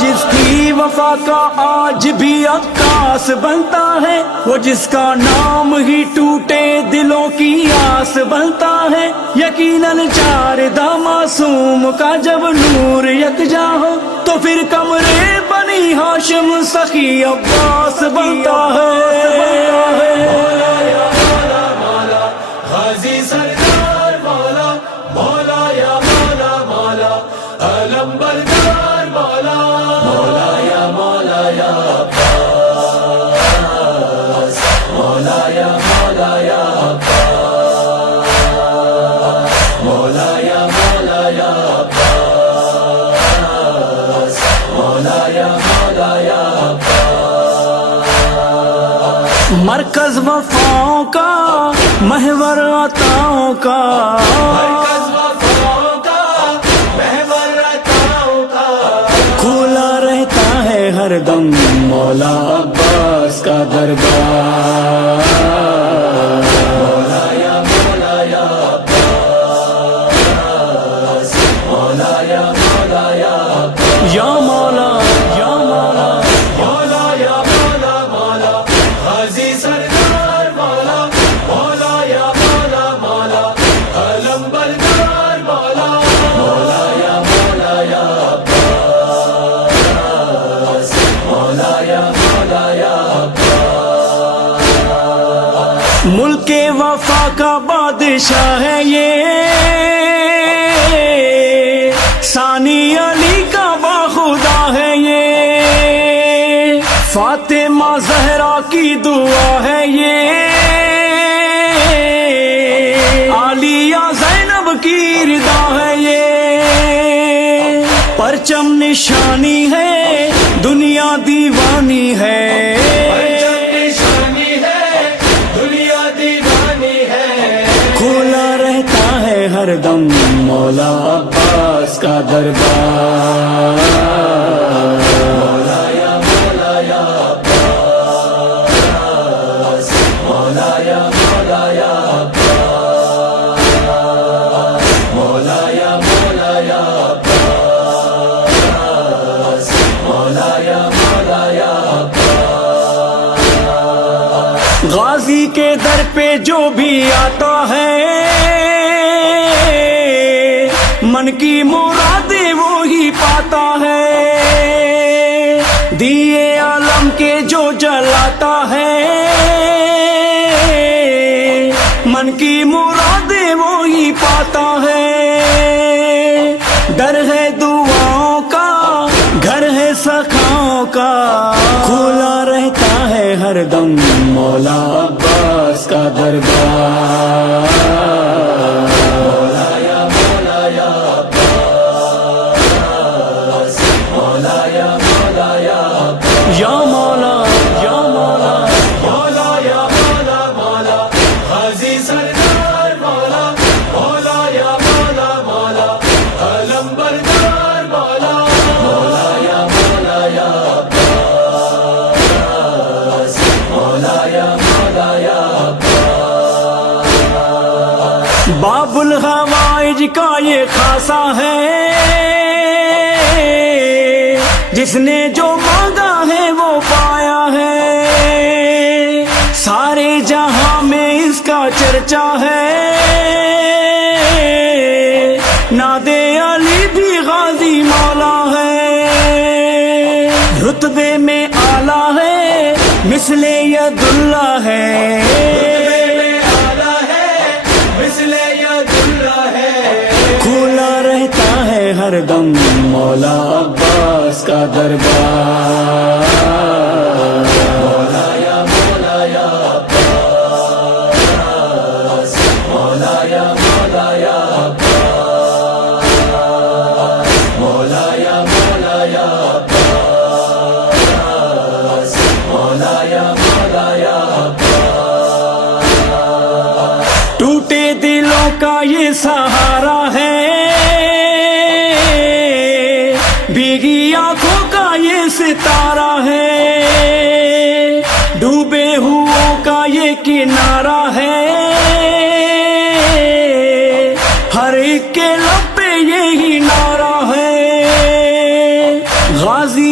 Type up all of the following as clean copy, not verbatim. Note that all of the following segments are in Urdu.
جس کی وفا کا آج بھی عکاس بنتا ہے، وہ جس کا نام ہی ٹوٹے دلوں کی آس بنتا ہے، یقیناً چاردہ معصوم کا جب نور یکجا ہو تو پھر کمرے بنی ہاشم سخی عباس بنتا ہے۔ غازی سردار مولا، مولا یا مولا مولا، علم بردار مولا، مولا یا مولا یا عباس، مولا یا مولا یا عباس، مولا یا مولا یا عباس، مولا یا مولا یا عباس۔ مرکز وفاؤں کا، محور عطاؤں کا، مرکز وفاؤں کا، محور عطاؤں کا، کھلا رہتا ہے ہر دم مولا عباس کا دربار۔ مولا یا مولا یا عباس، مولا یا مولا یا عباس، یا مولا یا مولا، مولا یا مولا مولا، غازی سردار مولا، مولا یا مولا مولا، علم بردار مولا، مولا یا مولا یا عباس، مولا یا مولا یا عباس۔ ملک وفا کا بادشاہ ہے یہ، ثانی علی کا باخدا ہے یہ، فاطمہ زہرا کی دعا ہے یہ، عالیہ زینب کی رضا ہے یہ، پرچم نشانی ہے دنیا دیوانی ہے، پرچم نشانی ہے دنیا دیوانی ہے، کھلا رہتا ہے ہر دم مولا عباس کا دربار۔ مولا یا مولا یا عباس، مولا یا مولا یا عباس، مولا یا مولا یا عباس، مولا یا مولا یا عباس۔ غازی کے در پہ جو بھی آتا ہے، من کی مرادیں وہی پاتا ہے، دیے عالم کے جو جلاتا ہے، من کی مرادیں وہی پاتا ہے، ڈر ہے دعاؤں کا، گھر ہے سخاؤں کا، کھلا رہتا ہے ہر دم مولا عباس کا دربار۔ مولا یا مولا یا عباس، مولا یا مولا یا عباس، یا مولا یا مولا، مولا یا مولا مولا، غازی سردار مولا، مولا یا مولا مولا، علم بردار مولا، مولا یا مولا یا عباس، مولا یا مولا یا عباس۔ باب الحوائج کا یہ خاصہ ہے، جس نے جو مانگا ہے وہ پایا ہے، سارے جہاں میں اس کا چرچا ہے، ناد علی بھی غازی مولا ہے، رتبے میں اعلیٰ ہے مثل ید اللہ ہے، آلہ ہے مثل ید اللہ ہے، کھلا رہتا ہے ہر دم مولا عباس کا دربار۔ مولا یا مولا یا عباس، مولا یا مولا یا عباس، مولا یا مولا یا عباس، مولا یا مولا یا عباس۔ ٹوٹے دلوں کا یہ سہارا ہے، بھیگی آنکھوں کا یہ ستارہ ہے، ڈوبے ہوں کا یہ کنارہ ہے، ہر ایک کے لب پہ یہی نعرہ ہے، غازی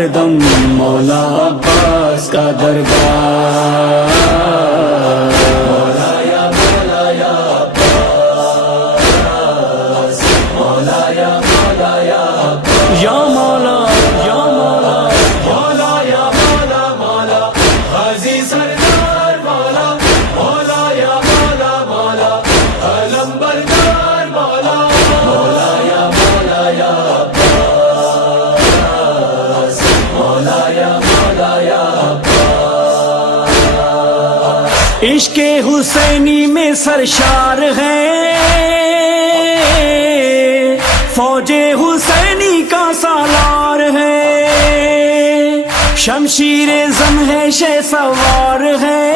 ہر دم مولا عباس کا دربار مولایا مولایا عباس مولایا مولایا یا مولا یا مولا مولایا مولا مولا غازی سردار مولا مولایا مولا مولا علم بردار مولا مولایا مولایا عباس مولایا مولایا عشق حسینی میں سرشار ہے فوج حسینی کا سالار ہے شمشیر زن ہے شہ سوار ہے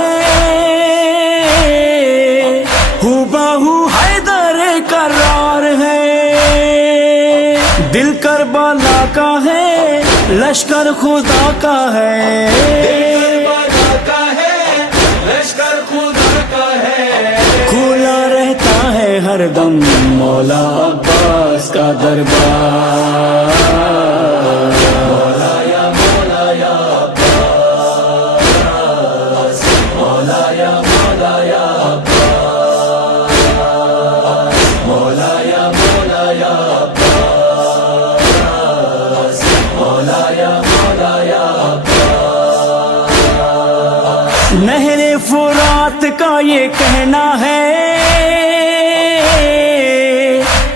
ہو بہو حیدر کرار ہے دل کربلا کا ہے لشکر خدا کا ہے کربلا کا ہے لشکر خدا کا ہے کھلا رہتا ہے ہر دم مولا عباس کا دربار مولایا مولایا عباس مولایا مولایا عباس مولایا مولایا عباس مولایا مولایا نہر فرات کا یہ کہنا ہے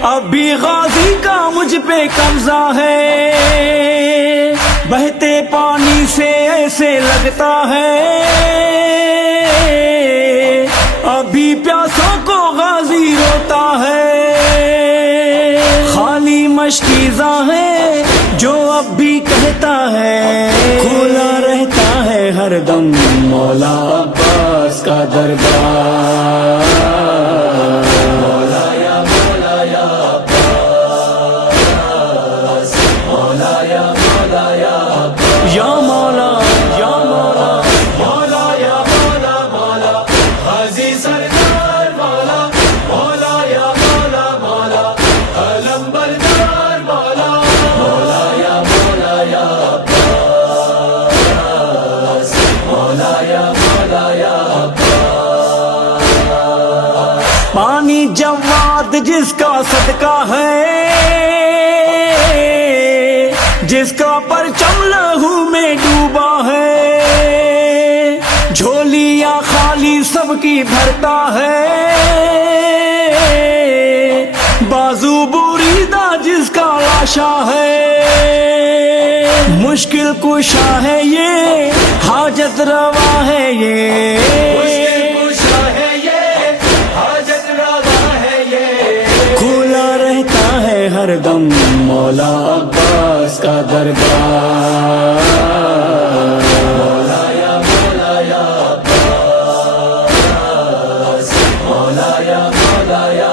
ابھی غازی کا مجھ پہ قبضہ ہے بہتے پانی سے ایسے لگتا ہے ابھی پیاسوں کو غازی روتا ہے خالی مشکیزہ ہے جو اب بھی کہتا ہے کھلا رہتا ہے ہر دم مولا عباس کا دربار مولایا مولایا عباس مولایا مولایا یا مولا یا مولا مولایا مولا مولا غازی سردار مولا مولایا مولا مولا علم بردار مولا مولایا مولایا عباس مولایا مولایا پانی جواد جس کا صدقہ ہے جس کا پرچم لہو میں ڈوبا ہے جھولیاں خالی سب کی بھرتا ہے بازو بریدہ جس کا لاشا ہے مشکل کشا ہے یہ حاجت روا ہے یہ مشکل کشا ہے یہ حاجت روا ہے یہ کھلا رہتا ہے ہر دم مولا عباس کا دربار مولایا مولایا عباس مولایا مولایا